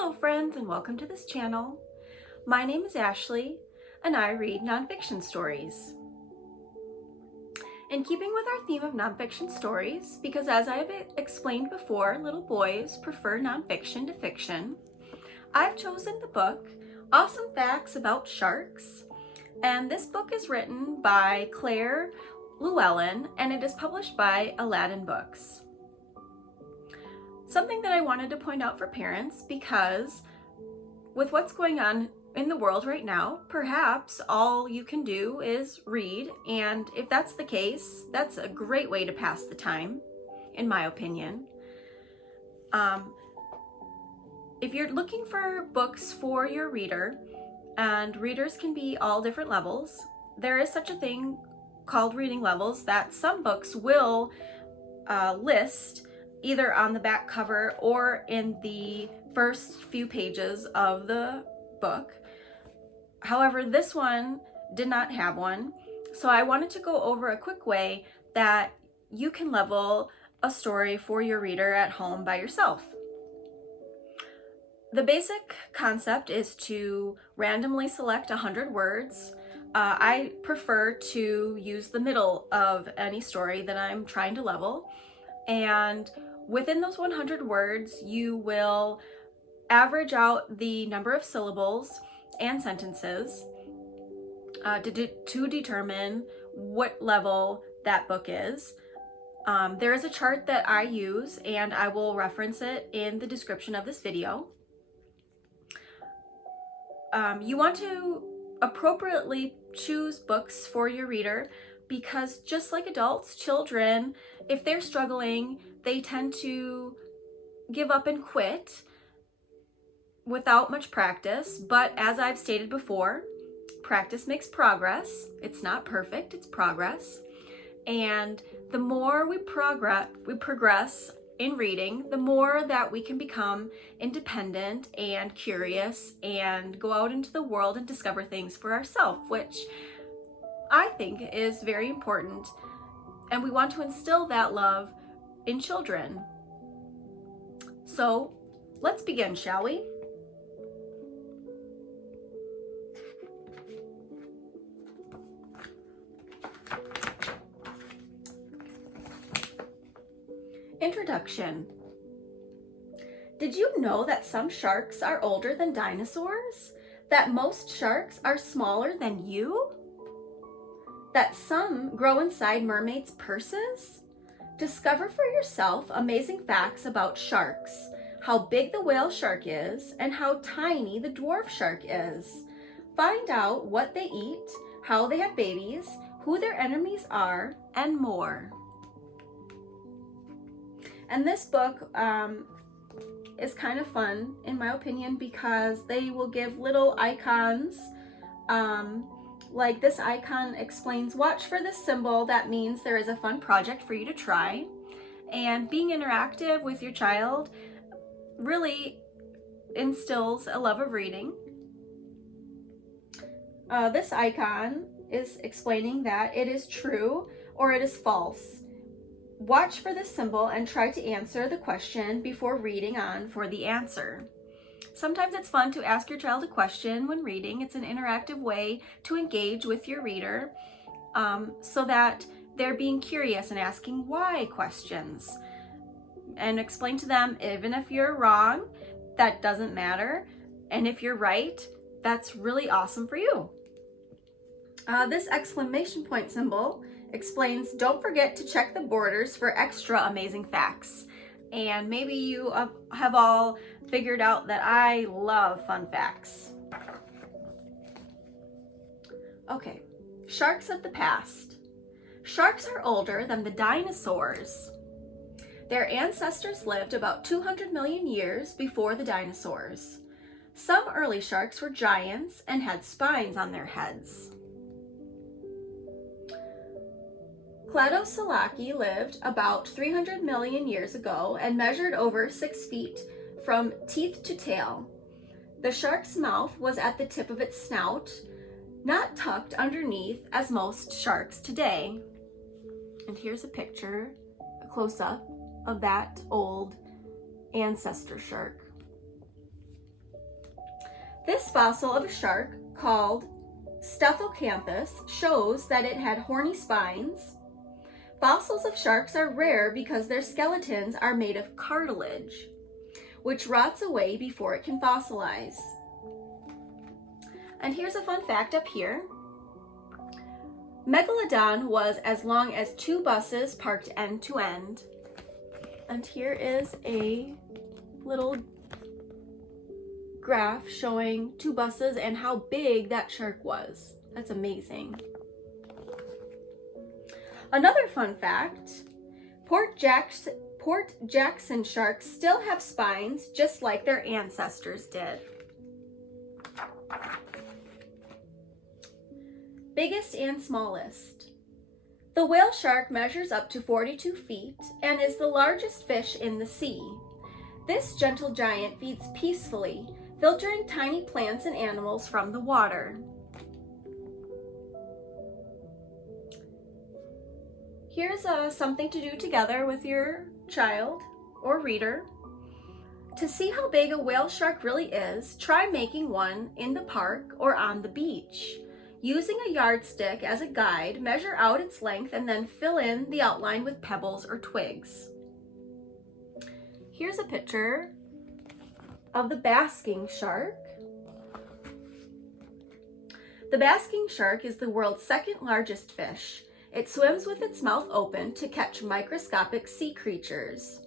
Hello friends, and welcome to this channel. My name is Ashley and I read nonfiction stories. In keeping with our theme of nonfiction stories, because as I have explained before, little boys prefer nonfiction to fiction, I've chosen the book Awesome Facts About Sharks, and this book is written by Llewellyn and it is published by Aladdin Books. Something that I wanted to point out for parents, because with what's going on in the world right now, perhaps all you can do is read, and if that's the case, that's a great way to pass the time, in my opinion. If you're looking for books for your reader, and readers can be all different levels, there is such a thing called reading levels that some books will list either on the back cover or in the first few pages of the book. However, this one did not have one, so I wanted to go over a quick way that you can level a story for your reader at home by yourself. The basic concept is to randomly select 100 words. I prefer to use the middle of any story that I'm trying to level, and within those 100 words, you will average out the number of syllables and sentences to determine what level that book is. There is a chart that I use, and I will reference it in the description of this video. You want to appropriately choose books for your reader, because just like adults, children, if they're struggling, they tend to give up and quit without much practice. But as I've stated before, practice makes progress. It's not perfect, it's progress. And the more we progress in reading, the more that we can become independent and curious and go out into the world and discover things for ourselves, which I think is very important. And we want to instill that love in children. So let's begin, shall we? Introduction. Did you know that some sharks are older than dinosaurs? That most sharks are smaller than you? That some grow inside mermaids' purses? Discover for yourself amazing facts about sharks, how big the whale shark is, and how tiny the dwarf shark is. Find out what they eat, how they have babies, who their enemies are, and more. And this book is kind of fun, in my opinion, because they will give little icons. Like this icon explains, watch for this symbol. That means there is a fun project for you to try. And being interactive with your child really instills a love of reading. This icon is explaining that it is true or it is false. Watch for this symbol and try to answer the question before reading on for the answer. Sometimes it's fun to ask your child a question when reading. It's an interactive way to engage with your reader, so that they're being curious and asking why questions. And explain to them, even if you're wrong, that doesn't matter. And if you're right, that's really awesome for you. This exclamation point symbol explains, don't forget to check the borders for extra amazing facts. And maybe you have all figured out that I love fun facts. Okay, sharks of the past. Sharks are older than the dinosaurs. Their ancestors lived about 200 million years before the dinosaurs. Some early sharks were giants and had spines on their heads. Cladosalaki lived about 300 million years ago and measured over 6 feet from teeth to tail. The shark's mouth was at the tip of its snout, not tucked underneath as most sharks today. And here's a picture, a close-up of that old ancestor shark. This fossil of a shark, called Stephocanthus, shows that it had horny spines. Fossils of sharks are rare because their skeletons are made of cartilage, which rots away before it can fossilize. And here's a fun fact up here. Megalodon was as long as 2 buses parked end to end. And here is a little graph showing 2 buses and how big that shark was. That's amazing. Another fun fact, Port Jackson sharks still have spines just like their ancestors did. Biggest and smallest. The whale shark measures up to 42 feet and is the largest fish in the sea. This gentle giant feeds peacefully, filtering tiny plants and animals from the water. Here's something to do together with your child or reader. To see how big a whale shark really is, try making one in the park or on the beach. Using a yardstick as a guide, measure out its length and then fill in the outline with pebbles or twigs. Here's a picture of the basking shark. The basking shark is the world's 2nd largest fish. It swims with its mouth open to catch microscopic sea creatures.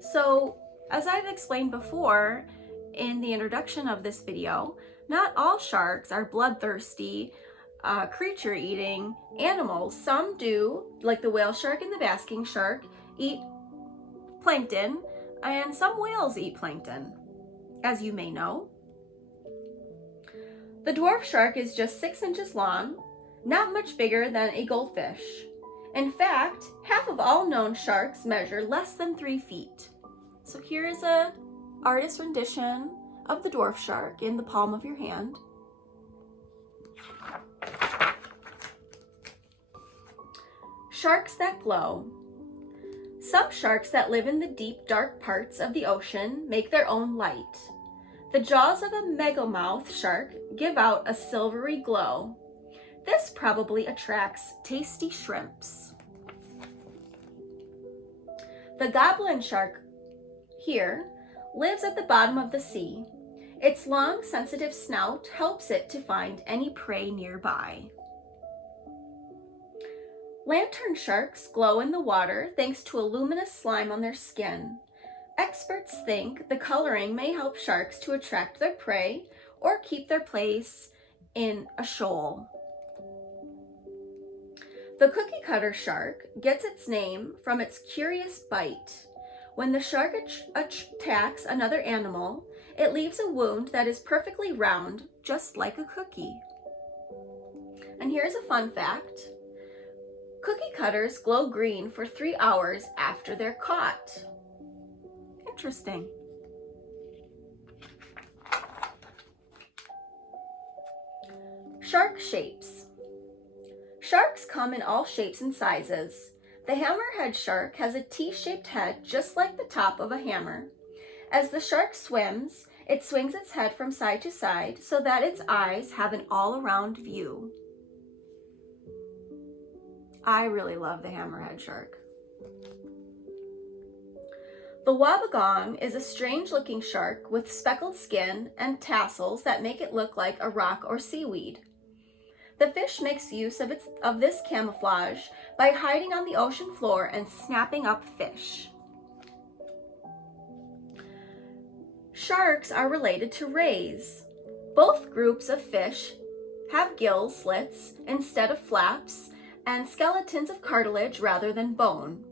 So, as I've explained before in the introduction of this video, not all sharks are bloodthirsty, creature-eating animals. Some do, like the whale shark and the basking shark, eat plankton, and some whales eat plankton, as you may know. The dwarf shark is just 6 inches long, not much bigger than a goldfish. In fact, half of all known sharks measure less than 3 feet. So here is an artist's rendition of the dwarf shark in the palm of your hand. Sharks that glow. Some sharks that live in the deep, dark parts of the ocean make their own light. The jaws of a megalomouth shark give out a silvery glow. This probably attracts tasty shrimps. The goblin shark here lives at the bottom of the sea. Its long, sensitive snout helps it to find any prey nearby. Lantern sharks glow in the water thanks to a luminous slime on their skin. Experts think the coloring may help sharks to attract their prey or keep their place in a shoal. The cookie cutter shark gets its name from its curious bite. When the shark attacks another animal, it leaves a wound that is perfectly round, just like a cookie. And here's a fun fact. Cookie cutters glow green for 3 hours after they're caught. Interesting. Shark shapes. Sharks come in all shapes and sizes. The hammerhead shark has a T-shaped head just like the top of a hammer. As the shark swims, it swings its head from side to side so that its eyes have an all-around view. I really love the hammerhead shark. The wobbegong is a strange-looking shark with speckled skin and tassels that make it look like a rock or seaweed. The fish makes use of this camouflage by hiding on the ocean floor and snapping up fish. Sharks are related to rays. Both groups of fish have gill slits instead of flaps and skeletons of cartilage rather than bone.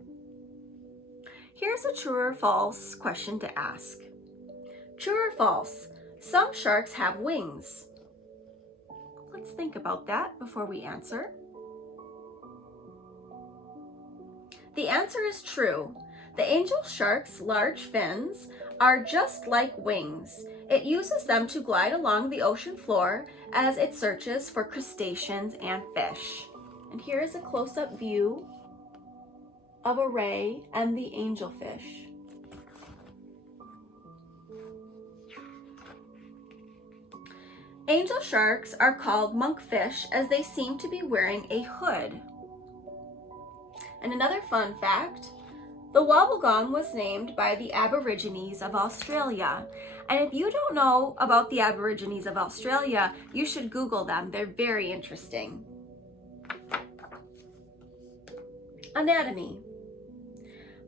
Here's a true or false question to ask. True or false? Some sharks have wings. Let's think about that before we answer. The answer is true. The angel shark's large fins are just like wings. It uses them to glide along the ocean floor as it searches for crustaceans and fish. And here is a close-up view of a ray and the angelfish. Angel sharks are called monkfish as they seem to be wearing a hood. And another fun fact, the wobbegong was named by the Aborigines of Australia. And if you don't know about the Aborigines of Australia, you should Google them. They're very interesting. Anatomy.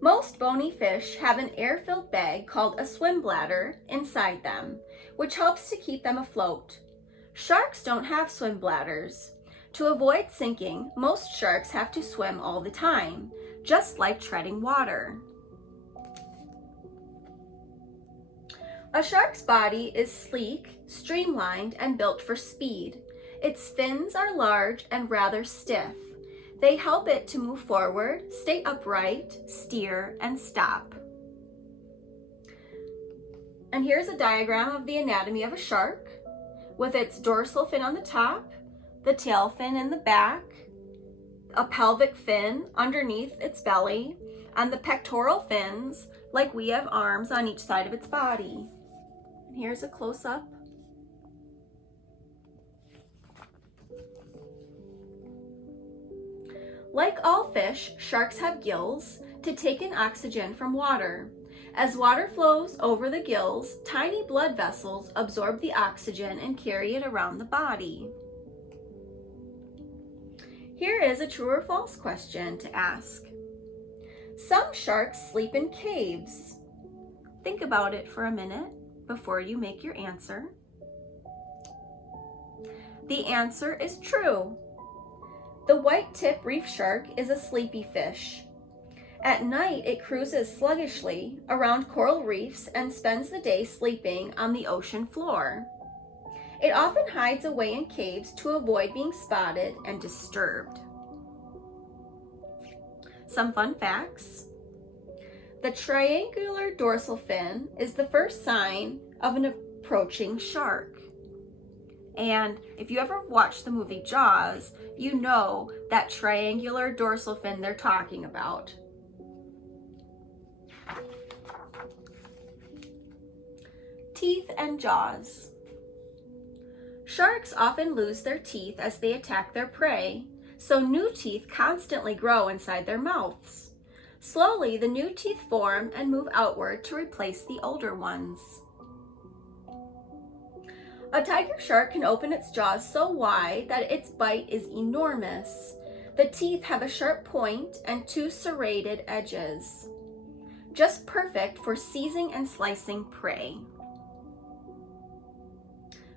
Most bony fish have an air-filled bag called a swim bladder inside them, which helps to keep them afloat. Sharks don't have swim bladders. To avoid sinking, most sharks have to swim all the time, just like treading water. A shark's body is sleek, streamlined, and built for speed. Its fins are large and rather stiff. They help it to move forward, stay upright, steer, and stop. And here's a diagram of the anatomy of a shark, with its dorsal fin on the top, the tail fin in the back, a pelvic fin underneath its belly, and the pectoral fins, like we have arms on each side of its body. And here's a close-up. Like all fish, sharks have gills to take in oxygen from water. As water flows over the gills, tiny blood vessels absorb the oxygen and carry it around the body. Here is a true or false question to ask. Some sharks sleep in caves. Think about it for a minute before you make your answer. The answer is true. The white-tip reef shark is a sleepy fish. At night, it cruises sluggishly around coral reefs and spends the day sleeping on the ocean floor. It often hides away in caves to avoid being spotted and disturbed. Some fun facts. The triangular dorsal fin is the first sign of an approaching shark. And if you ever watched the movie Jaws, you know that triangular dorsal fin they're talking about. Teeth and jaws. Sharks often lose their teeth as they attack their prey, so new teeth constantly grow inside their mouths. Slowly, the new teeth form and move outward to replace the older ones. A tiger shark can open its jaws so wide that its bite is enormous. The teeth have a sharp point and two serrated edges, just perfect for seizing and slicing prey.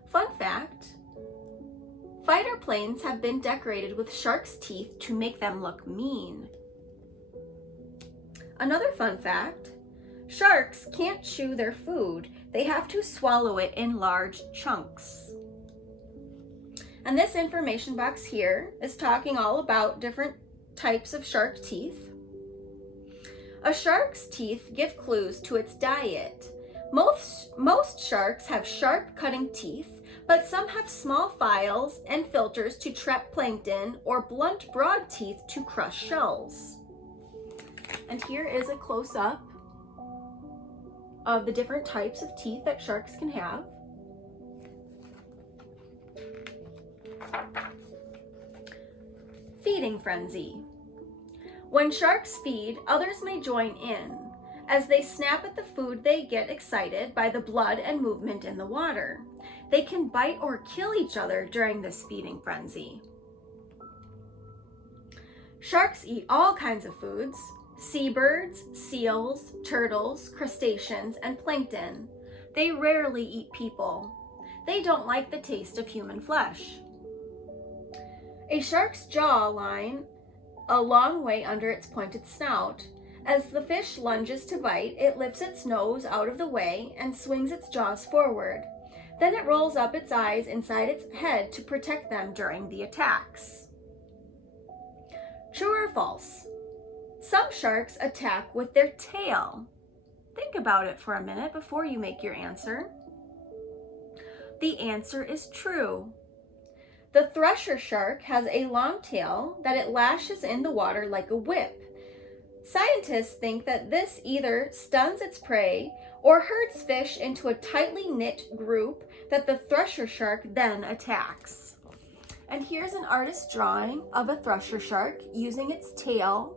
Fun fact, fighter planes have been decorated with sharks' teeth to make them look mean. Another fun fact, sharks can't chew their food. They have to swallow it in large chunks. And this information box here is talking all about different types of shark teeth. A shark's teeth give clues to its diet. Most sharks have sharp cutting teeth, but some have small files and filters to trap plankton or blunt broad teeth to crush shells. And here is a close-up of the different types of teeth that sharks can have. Feeding frenzy. When sharks feed, others may join in. As they snap at the food, they get excited by the blood and movement in the water. They can bite or kill each other during this feeding frenzy. Sharks eat all kinds of foods: seabirds, seals, turtles, crustaceans, and plankton. They rarely eat people. They don't like the taste of human flesh. A shark's jaw line a long way under its pointed snout. As the fish lunges to bite, it lifts its nose out of the way and swings its jaws forward. Then it rolls up its eyes inside its head to protect them during the attacks. True or false? Some sharks attack with their tail. Think about it for a minute before you make your answer. The answer is true. The thresher shark has a long tail that it lashes in the water like a whip. Scientists think that this either stuns its prey or herds fish into a tightly knit group that the thresher shark then attacks. And here's an artist's drawing of a thresher shark using its tail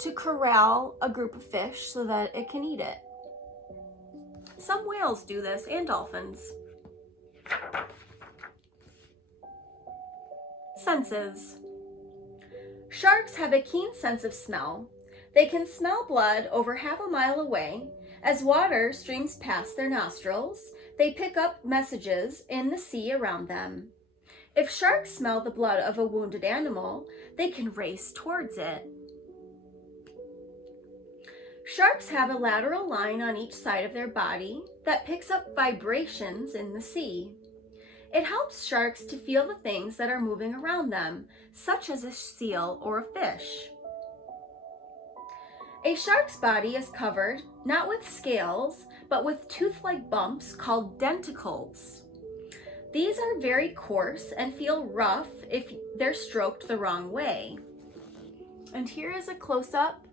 to corral a group of fish so that it can eat it. Some whales do this, and dolphins. Senses. Sharks have a keen sense of smell. They can smell blood over half a mile away. As water streams past their nostrils, they pick up messages in the sea around them. If sharks smell the blood of a wounded animal, they can race towards it. Sharks have a lateral line on each side of their body that picks up vibrations in the sea. It helps sharks to feel the things that are moving around them, such as a seal or a fish. A shark's body is covered not with scales, but with tooth-like bumps called denticles. These are very coarse and feel rough if they're stroked the wrong way. And here is a close-up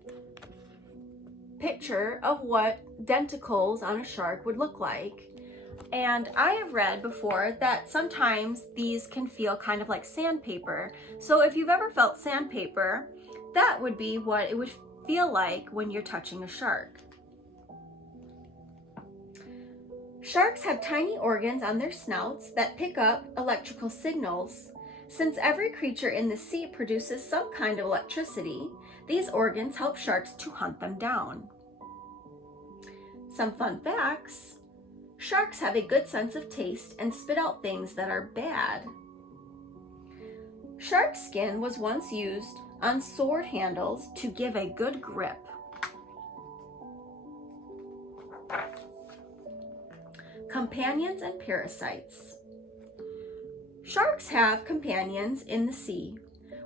picture of what denticles on a shark would look like. And I have read before that sometimes these can feel kind of like sandpaper. So if you've ever felt sandpaper, that would be what it would feel like when you're touching a shark. Sharks have tiny organs on their snouts that pick up electrical signals. Since every creature in the sea produces some kind of electricity, these organs help sharks to hunt them down. Some fun facts. Sharks have a good sense of taste and spit out things that are bad. Shark skin was once used on sword handles to give a good grip. Companions and parasites. Sharks have companions in the sea.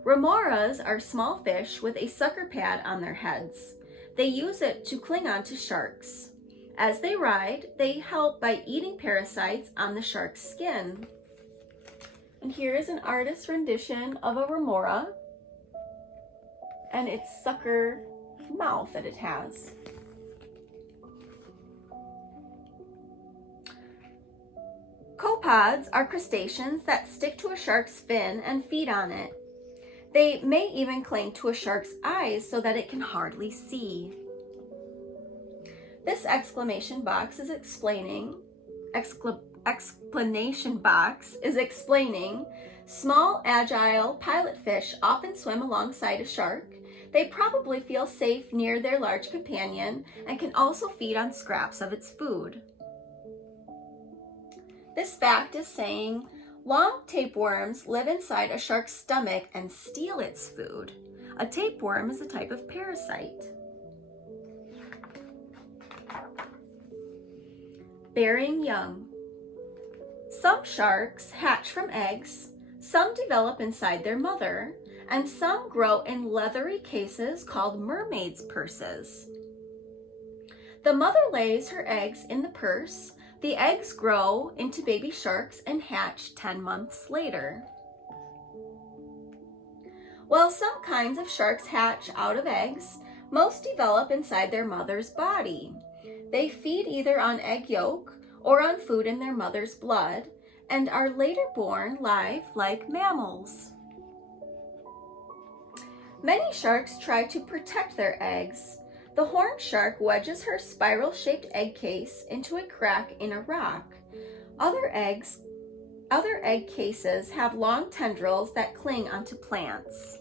Remoras are small fish with a sucker pad on their heads. They use it to cling on to sharks. As they ride, they help by eating parasites on the shark's skin. And here is an artist's rendition of a remora and its sucker mouth that it has. Copepods are crustaceans that stick to a shark's fin and feed on it. They may even cling to a shark's eyes so that it can hardly see. This explanation box is explaining small, agile pilotfish often swim alongside a shark. They probably feel safe near their large companion and can also feed on scraps of its food. This fact is saying long tapeworms live inside a shark's stomach and steal its food. A tapeworm is a type of parasite. Bearing young. Some sharks hatch from eggs, some develop inside their mother, and some grow in leathery cases called mermaids' purses. The mother lays her eggs in the purse. The eggs grow into baby sharks and hatch 10 months later. While some kinds of sharks hatch out of eggs, most develop inside their mother's body. They feed either on egg yolk or on food in their mother's blood and are later born live like mammals. Many sharks try to protect their eggs. The horned shark wedges her spiral-shaped egg case into a crack in a rock. Other egg cases have long tendrils that cling onto plants.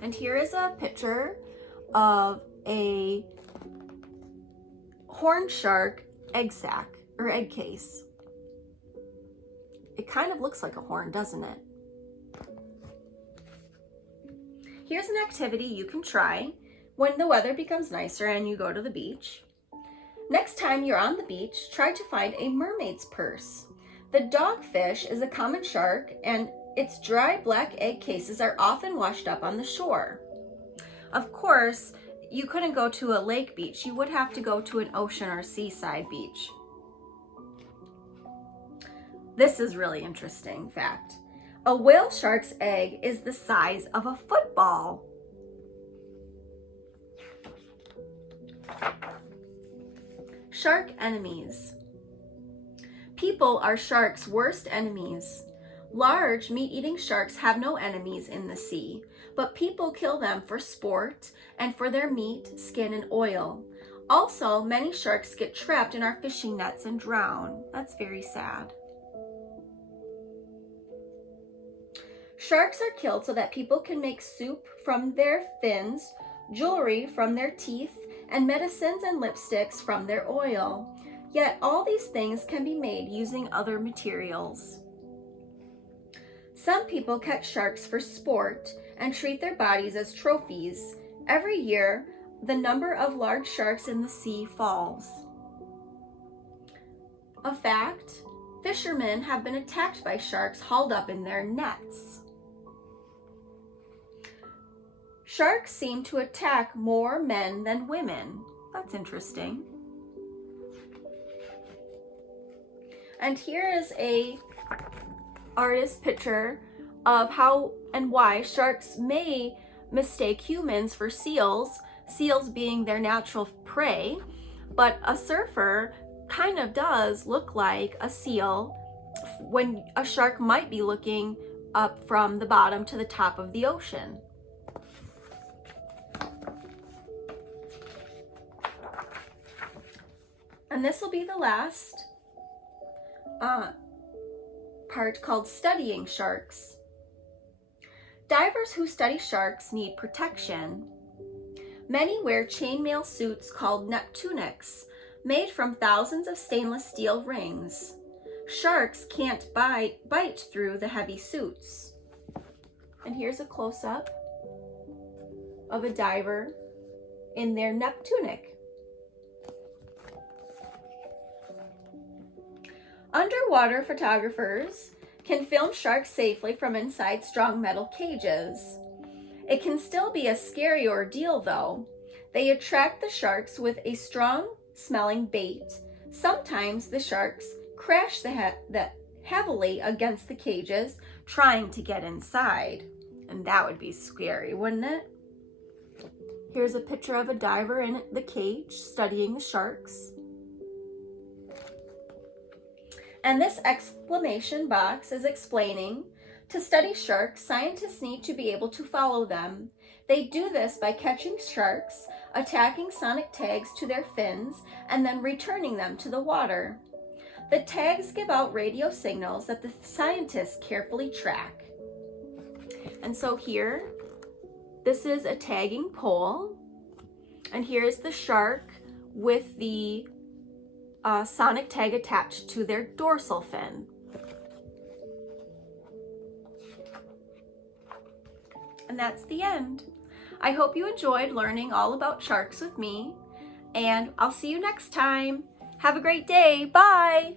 And here is a picture of a horned shark egg sac or egg case. It kind of looks like a horn, doesn't it? Here's an activity you can try when the weather becomes nicer and you go to the beach. Next time you're on the beach, try to find a mermaid's purse. The dogfish is a common shark, and its dry black egg cases are often washed up on the shore. Of course, you couldn't go to a lake beach. You would have to go to an ocean or seaside beach. This is really interesting fact. A whale shark's egg is the size of a football. Shark enemies. People are sharks' worst enemies. Large meat-eating sharks have no enemies in the sea, but people kill them for sport and for their meat, skin, and oil. Also, many sharks get trapped in our fishing nets and drown. That's very sad. Sharks are killed so that people can make soup from their fins, jewelry from their teeth, and medicines and lipsticks from their oil. Yet all these things can be made using other materials. Some people catch sharks for sport and treat their bodies as trophies. Every year, the number of large sharks in the sea falls. A fact, fishermen have been attacked by sharks hauled up in their nets. Sharks seem to attack more men than women. That's interesting. And here is a artist's picture of how and why sharks may mistake humans for seals, seals being their natural prey, but a surfer kind of does look like a seal when a shark might be looking up from the bottom to the top of the ocean. And this will be the last part, called studying sharks. Divers who study sharks need protection. Many wear chainmail suits called tunics, made from thousands of stainless steel rings. Sharks can't bite through the heavy suits. And here's a close-up of a diver in their tunic. Underwater photographers can film sharks safely from inside strong metal cages. It can still be a scary ordeal though. They attract the sharks with a strong smelling bait. Sometimes the sharks crash heavily against the cages trying to get inside. And that would be scary, wouldn't it? Here's a picture of a diver in the cage studying the sharks. And this exclamation box is explaining, to study sharks, scientists need to be able to follow them. They do this by catching sharks, attaching sonic tags to their fins, and then returning them to the water. The tags give out radio signals that the scientists carefully track. And so here, this is a tagging pole, and here's the shark with the sonic tag attached to their dorsal fin. And that's the end. I hope you enjoyed learning all about sharks with me, and I'll see you next time. Have a great day. Bye.